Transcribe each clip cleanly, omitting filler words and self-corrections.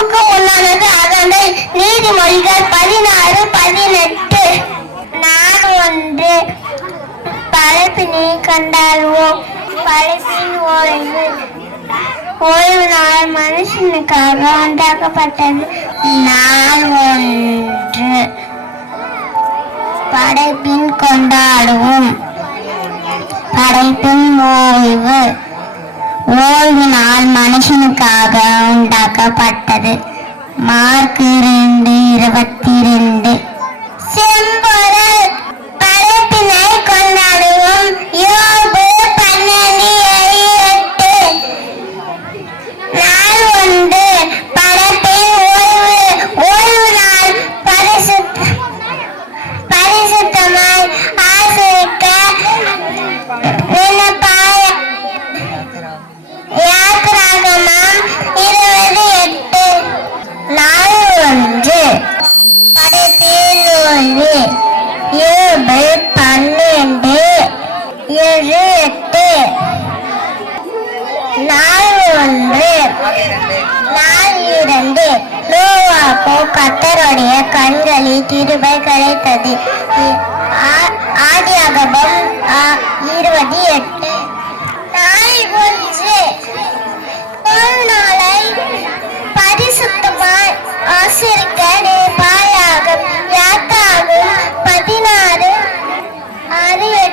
கிறிஸ்துவுக்கு முன்னானது அகந்தை. நீதிமொழிகள் 16:18. நான் ஒன்று படைப்பினை கண்டாடுவோம். படைப்பின் ஓய்வு. ஓய்வு நாள் மனுஷனுக்காக உண்டாக்கப்பட்டது. நாள் ஒன்று படைப்பின் கொண்டாடுவோம். படைப்பின் ஓய்வு. ஓய்வு நாள் மனுஷனுக்காக உண்டாக்கப்பட்டது. மார்க் 2:22. செம்பொருள் படைப்பினை கொண்டாடுவோம். யோபு 12:8. நாள் ஒன்று படைப்பின் ஓய்வு. ஓய்வு நாள் பரிசுத்தமாய் ஆசரிக்க விண்ணப்பாய். யாத்திராகமம் 20:8. நாள் ஒன்று படைப்பின் ஓய்வு. யோபு 12:8. நாள் ஒன்று. நாள் இரண்டு. நோவாக்கோ கர்த்தருடைய கண்களில் கிருபை கிடைத்தது. ஆதியாகமம் 20:8. நாள் ஒன்று ஒரு நாளை பரிசுத்தமாய் ஆசரிக்க நேபாயாக. யாத்தாகும் 16:6-8.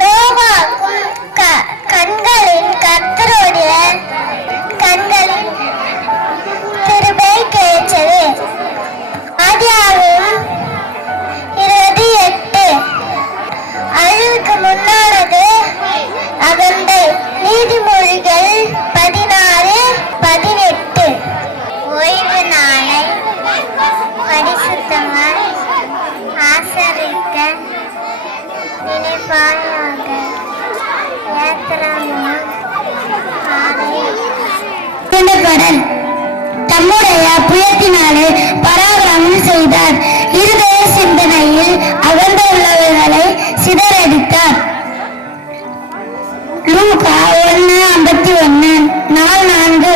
நோவாக்கும் கண்களின் கர்த்தருடைய கண்களின் கிருபை கிடைத்தது. ஆதியாகமம் 20:8. அழிவுக்கு முன்னானது அகந்தை. நீதிமொழிகள் 16:18. ஓய்வு நாளை பரிசுத்தமாய் ஆசரிக்க நினைப்பாயாக. தம்முடைய புயத்தினாலே பராக்கிரமம் செய்தார். இருதய சிந்தனையில் அகந்த உள்ளவர்களை சிதறடித்தார். லூக்கா 1:51. நாள் 4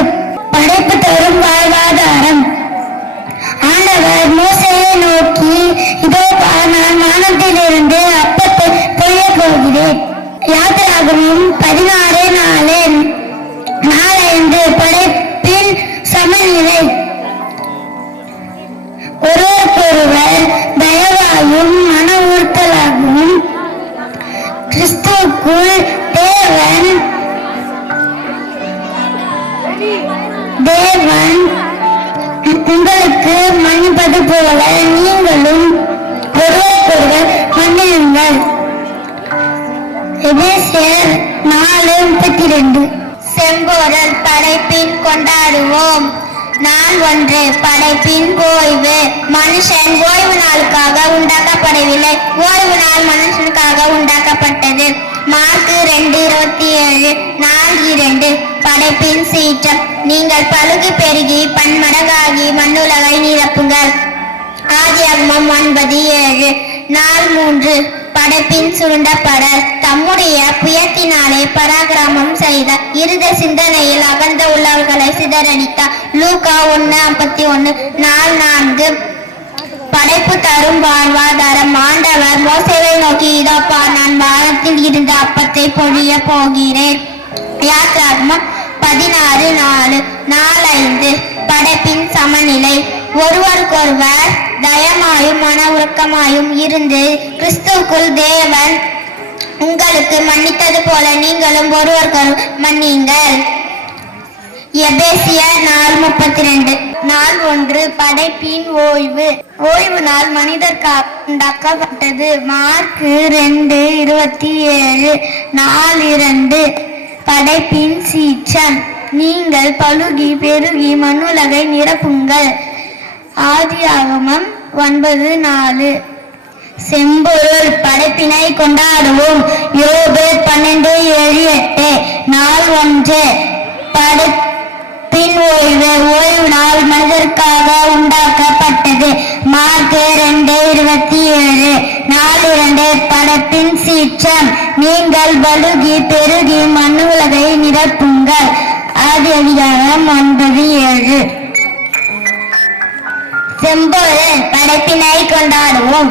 படைப்பு தரும் வாழ்வாதாரம். ஆண்டவர் மோசேயை நோக்கி, இதோ நான் வானத்திலிருந்து அப்பத்தை பொழியப் போகிறேன். யாத்திராகமம் 16:4-5. படைப்பின் சமநிலை. ஒருவருக்கொருவர் தயவாயும் மன உறுத்தலாகவும் கிறிஸ்துவுக்குள் தேவன் உங்களுக்கு மன்னிப்பது போல நீங்களும் ஒருவருக்கொருவர் மன்னியுங்கள். எபேசியர் 4:32. செம்பொருள் படைப்பின் கொண்டாடுவோம். நாள் ஒன்று படைப்பின் ஓய்வு. மனுஷன் ஓய்வு நாளுக்காக உண்டாக்கப்படவில்லை. ஓய்வு நாள் மனுஷனுக்காக உண்டாக்கப்பட்டது. மார்க் 2:27. நாள் 2 படைப்பின் சீற்றம். நீங்கள் பலுகி பெருகி பன்மடங்காகி மண்ணுலகை நிரப்புங்கள். ஆதியாகமம் 9:7. நாள் 3 படைப்பின் சுருண்டப்படல். தம்முடைய புயத்தினாலே பராக்கிரமம் செய்த இருத சிந்தனையில் அகந்த உள்ளவர்களை சிதறடித்தார். லூக்கா 1:51. நாள் 4 படைப்பு தரும் வாழ்வாதாரம். ஆண்டவர் மோசேயை நோக்கி, இதோ நான் வானத்தில் இருந்த அப்பத்தை பொழிய போகிறேன். யாத்திராகமம் 16:4. நாள் 5 படைப்பின் சமநிலை. ஒருவருக்கொருவர் தயமாயும் மன உருக்கமாயும் இருந்து கிறிஸ்துவுக்குள் தேவன் உங்களுக்கு மன்னித்தது போல நீங்களும் ஒருவருக்கொருவர் மன்னியுங்கள். எபேசியர் 4:32. நாள் 1 படைப்பின் ஓய்வு. ஓய்வு நாள் மனிதர்க்காக உண்டாக்கப்பட்டது. மார்க் 2:27. நாள் 2 படைப்பின் சீற்றம். நீங்கள் பலுகி பெருகி மண்ணுலகை நிரப்புங்கள். ஆதியாகமம் 9:4. செம்பொருள் படைப்பினை கொண்டாடுவோம். யோபு 12:7-8. நாள் 1 படைப்பின் ஓய்வு. ஓய்வு நாள் மனிதர்க்காக உண்டாக்கப்பட்டது. மார்க் 2:27. நாள் 2 படைப்பின் சீற்றம். நீங்கள் பலுகி பெருகி மண்ணுலகை நிரப்புங்கள். ஆதி அதிகாரம் 9:7. செம்பொருள் படைப்பினை கொண்டாடுவோம்.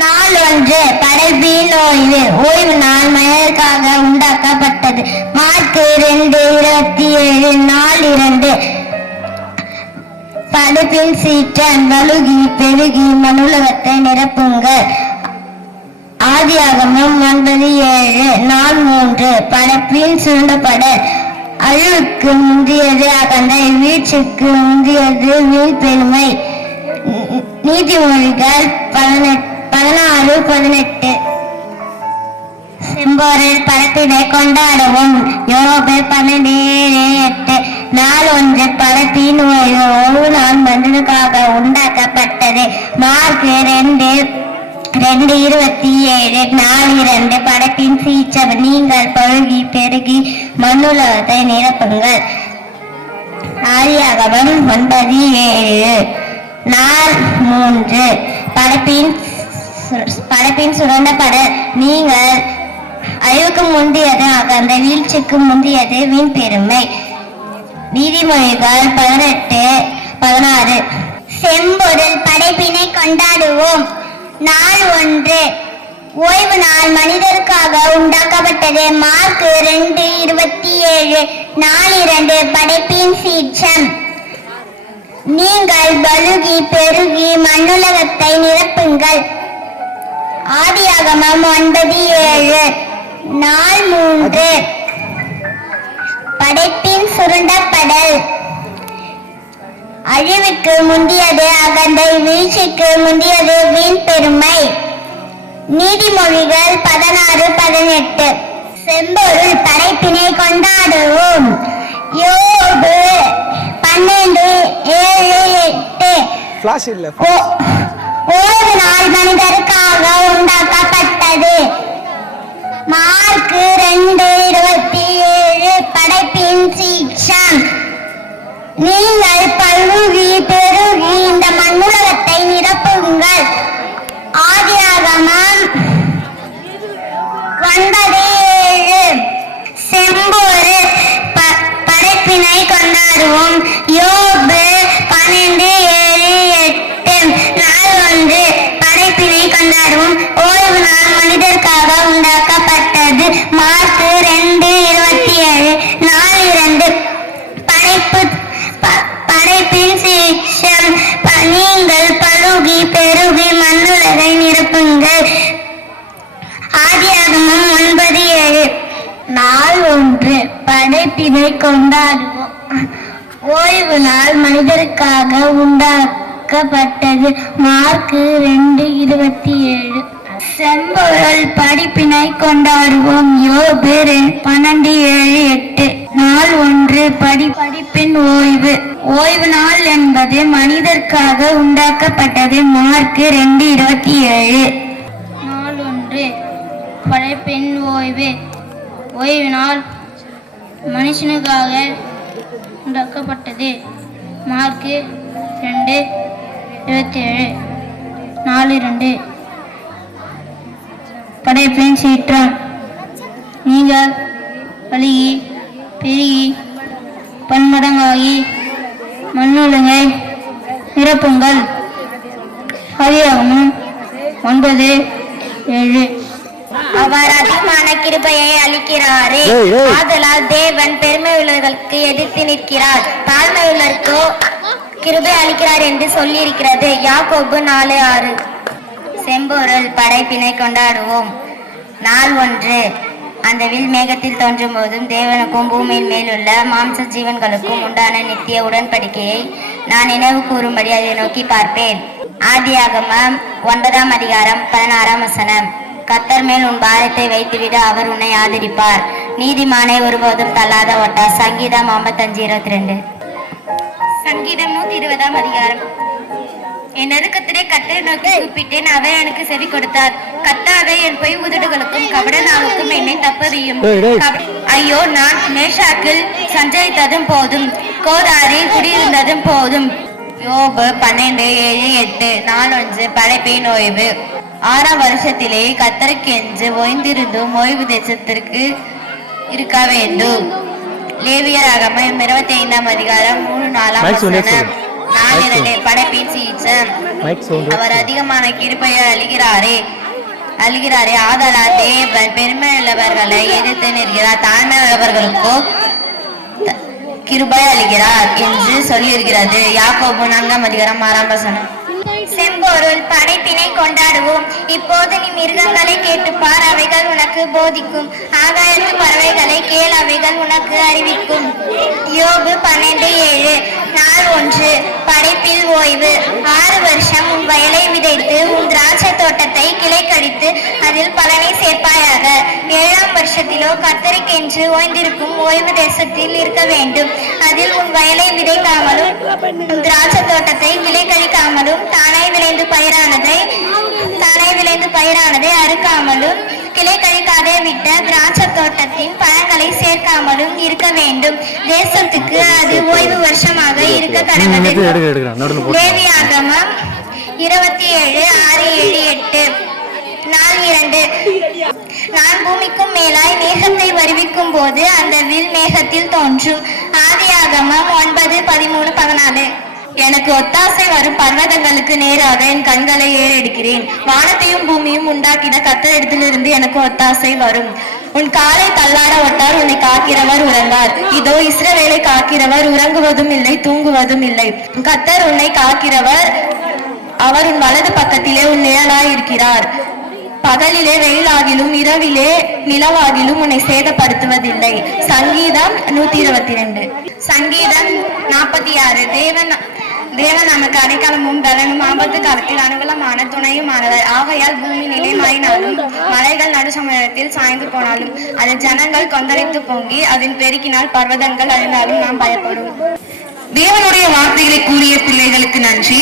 நாள் ஒன்று படைப்பின் ஓய்வு. ஓய்வு நாள் மனிதருக்காக உண்டாக்கப்பட்டது. மார்க் 2:27. நாள் 2. படைப்பின் சீற்றம். வழுகி பெருகி மனுலகத்தை நிரப்புங்கள். ஆதியாகமம் 9:7. நாள் 3. படைப்பின் சுரண்டப்படல். அழிவுக்கு முந்தியது அகந்தை, வீழ்ச்சிக்கு முந்தியது வீண் பெருமை. நீதிமொழிகள் 16:18. செம்பொருள் படைப்பினை கொண்டாடுவோம். யோபு 12:8. நாள் ஒன்று படைப்பின் ஓய்வு. ஒரு நாள் மனிதனுக்காக உண்டாக்கப்பட்டது. மார்க் 2:27. நாள் 2. படைப்பின் சீற்றம். நீங்கள் பழுகி பெருகி மண்ணுலகத்தை நிரப்புங்கள். ஆதியாகமம் 9:7. நாள் 3. படைப்பின் சுரண்டப்படல். நீங்கள் அழிவுக்கு முந்தியது அகந்த, வீழ்ச்சிக்கு முந்தியது வீண் பெருமை. நீதிமொழிகள் 18:16. செம்பொருள் படைப்பினை கொண்டாடுவோம். நாள் 1. ஓய்வு நாள் மனிதருக்காக உண்டாக்கப்பட்டது. மார்க் 2:27. நாள் 2. படைப்பின் சீற்றம். நீங்கள் பலுகி பெருகி மண்ணுலகத்தை நிரப்புங்கள். ஆதியாகமம் 9:7. நாள் 3. படைப்பின் சுரண்டப்படல். அழிவுக்கு முந்தியது அகந்தை, வீழ்ச்சிக்கு முந்தியது வீண் பெருமை. நீதிமொழிகள் 16:18. செம்பொருள் படைப்பினை கொண்டாடுவோம். யோபு 12:7. ஓய்வு நாள் மனிதருக்காக உண்டாக்கப்பட்டது. மார்க் 2:27. படைப்பின் சீற்றம். நீங்கள் பழுகி பெருகி இந்த மண்ணுலகத்தை நிரப்புங்கள். ஆதியாகமம் 9:7. செம்பொருள் படைப்பினை கொண்டாடுவோம். யோபு 12:7. நாள் 1. படைப்பினை கொண்டாடுவோம். ஓய்வு நாள் மனிதருக்காக உண்டாக்கப்பட்டது. மார்க் 2:27. நாள் 2. படைப்பின் சீற்றம். நீங்கள் பழுகி பெருகி மண்ணுலகை நிரப்புங்கள். ஆதியாகமம் 9:7. நாள் 1. படைப்பினை கொண்டாடுவோம். ஓய்வு நாள் மனிதருக்காக உண்டாக்கப்பட்டது. மார்க் 2:27. செம்பொருள் படிப்பினை கொண்டாடுவோம். யோபு 12:7. நாள் 1. படிப்பின் ஓய்வு. ஓய்வு நாள் என்பது மனிதருக்காக உண்டாக்கப்பட்டது. மார்க் 2:27. நாள் 1. படைப்பின் ஓய்வு. ஓய்வு நாள் மனுஷனுக்காக உண்டாக்கப்பட்டது. மார்க் 2:27. நாள் 2. படைப்பின் சீற்றம். நீங்கள் பழுகி பெருகி பன்மடங்காகி மண்ணுலகை நிரப்புங்கள். ஆதியாகமம் 9:7. அவர் அதிகமான கிருபையை அளிக்கிறாரே. ஆதலால் தேவன் பெருமை உள்ளவர்களுக்கு எதிர்த்து நிற்கிறார், தாழ்மை உள்ளவருக்கோ கிருபை அளிக்கிறார் என்று சொல்லி இருக்கிறது. யாக்கோபு 4:6. செம்பொருள் படைப்பினை கொண்டாடுவோம். நாள் 1. அந்த வில் மேகத்தில் தோன்றும் போதும் தேவனுக்கும் பூமியின் மேலுள்ள மாம்ச ஜீவன்களுக்கும் உண்டான நித்திய உடன்படிக்கையை நான் நினைவு கூறும்படி அதை நோக்கி பார்ப்பேன். ஆதியாகமம் 9:16. கர்த்தர் மேல் உன் பாரத்தை வைத்துவிட, அவர் உன்னை ஆதரிப்பார். நீதிமானை ஒருபோதும் தள்ளாத ஓட்டார். சங்கீதம் 55:22. சங்கீதம் 120. என் நெருக்கத்திலே கர்த்தரை நோக்கி கூப்பிட்டேன், அவர் எனக்கு செவி கொடுத்தார். கர்த்தாவே, என் பொய் உதடுகளுக்கும் கபட நாவுக்கும் என்னை தப்பறியும். ஐயோ, நான் மேஷாக்கில் சஞ்சரித்ததும் போதும், கோதாரில் குடியிருந்ததும் போதும். யோபு 12:7. நாள் 1. படைப்பின் ஓய்வு. 6ஆம் வருஷத்திலே கர்த்தருக்கென்று ஓய்ந்திருந்தும் ஓய்வு தேசத்திற்கு இருக்க வேண்டும். லேவியராகமம் 25:3, 3-4. நாள் 12 படைப்பின் சீசன். அவர் அதிகமான கிருபையை அழுகிறாரே ஆதலால் தேவன் பெருமை உள்ளவர்களை எதிர்த்து நிற்கிறார், தாழ்மை உள்ளவர்களுக்கோ கிருபை அளிக்கிறார் என்று சொல்லியிருக்கிறது. யாக்கோபு 4:6. செம்பொருள் படைப்பினை கொண்டாடுவோம். இப்போது நீ மிருகங்களை கேட்டுப்பார், அவைகள் உனக்கு போதிக்கும். ஆகாயத்து பறவைகளை கேள், அவைகள் உனக்கு அறிவிக்கும். யோபு 12:7. நாள் 1. படைப்பில் ஓய்வு. 6 வருஷம் உன் வயலை விதைத்து உன் திராட்சை தோட்டத்தை கிளை கடித்து அதில் பலனை சேர்ப்பாயாக. 7ஆம் வருஷத்திலோ கர்த்தருக்கென்று ஓய்ந்திருக்கும் ஓய்வு தேசத்தில் இருக்க வேண்டும். அதில் உன் வயலை விதைக்காமலும் உன் திராட்சை தோட்டத்தை கிளை கழிக்காமலும் தானே விளைந்து பயிரானதை அறுக்காமலும் கிளை கழிக்காதே விட்ட திராட்சை தோட்டத்தின் பழங்களை சேர்க்காமலும் இருக்க வேண்டும். தேசத்துக்கு அது ஓய்வு வருஷமாக இருக்க கடவுள். லேவியாகமம் 27:6-7-8. நாள் 2. நான் பூமிக்கும் மேலாய் மேகத்தை வருவிக்கும் போது அந்த வில் மேகத்தில் தோன்றும். ஆதியாகமம் 9:13-14. எனக்கு ஒத்தாசை வரும் பர்வதங்களுக்கு நேராக என் கண்களை ஏறெடுக்கிறேன். வானத்தையும் பூமியும் உண்டாக்கின கர்த்தரிடத்திலிருந்து எனக்கு ஒத்தாசை வரும். உன் காலை தள்ளாட ஒட்டார், உன்னை காக்கிறவர் உறங்கார். இதோ இஸ்ரவேலை காக்கிறவர் உறங்குவதும் இல்லை, தூங்குவதும் இல்லை. கர்த்தர் உன்னை காக்கிறவர், அவர் உன் வலது பக்கத்திலே உன் நிழலாய் இருக்கிறார். பகலிலே வெயிலாகிலும் இரவிலே நிலவாகிலும் உன்னை சேதப்படுத்துவதில்லை. சங்கீதம் 122. சங்கீதம் 46. தேவன் நமக்கு அடைக்கலமும் பலனும், ஆபத்து காலத்தில் அனுகூலமான துணையுமானவர். ஆகையால் பூமி நிலைமாறினாலும் மலைகள் நடு சமயத்தில் சாய்ந்து போனாலும் அது ஜனங்கள் கொந்தளித்து பொங்கி அதன் பெருக்கினால் பர்வதங்கள் அழிந்தாலும் நாம் பயப்படும். தேவனுடைய வார்த்தைகளை கூறிய பிள்ளைகளுக்கு நன்றி.